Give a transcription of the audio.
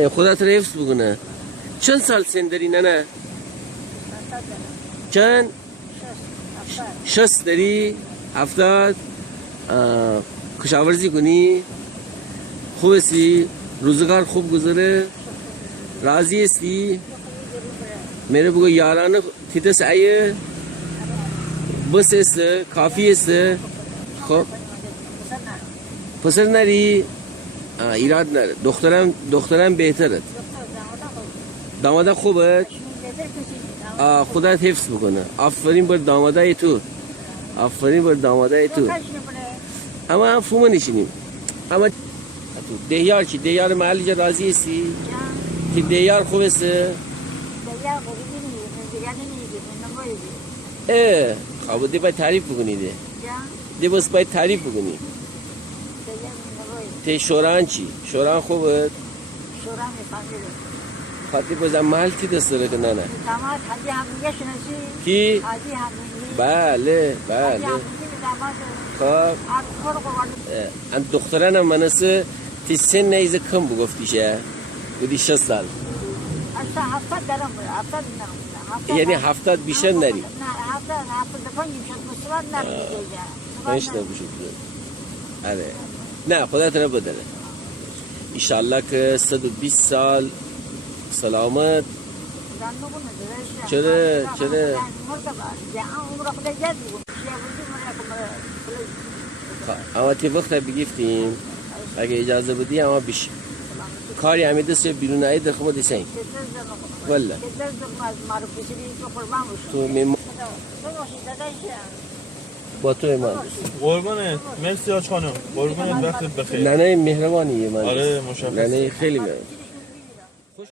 خودت رو حفظ بکنه. چند سال سن داری ننه؟ چند؟ 60 داری؟ 70؟ کشاورزی کنی؟ خوب هستی؟ روزگار خوب گذره؟ راضی هستی؟ میره بگو یارانه تیت سعیه؟ بس است؟ کافی است؟ خب پسر نری؟ ایراد نره. دخترم بهتره. داماده خوبه؟ خودت حفظ بکنه. آفرین بر داماده تو. آفرین بر داماده تو. اما هم فومه نشینیم. اما دیار چی؟ دیار محلی جا راضی هستی؟ که دیار خوب است؟ خواب دی باید تعریف بکنی ده. دی بس باید تعریف بکنی. تی شوران چی؟ شوران خوبه؟ شوران میفهمیده. خاطی بازم محل کی دست داره که نه؟ داماد حاجی حمیدیه شناسی؟ کی؟ حاجی حمیدی. بله. حاجی حمیدی داماد. خب ان دخترانم مناسه تی سن نیز کم بگفتیشه بودی 60 سال. اصلا 70 دارم. 70 نه. یعنی 70 بیشتر نری. نه 75 میشد مسلمان نمیشه. نمیشه نمیشه. آره. نه خودت رو بداره. ایشالله که 120 سال سلامت. چرا؟ اما تی وقت بگیفتیم اگه اجازه بدی اما بیش کاری همه دست بیرون آید در خود دیسین والله تو میمون با تو ایمان قربانه مرسی آج خانم قربانه وقت بخیر ننه مهربانیه من آره مشخص ننه خیلی مهربان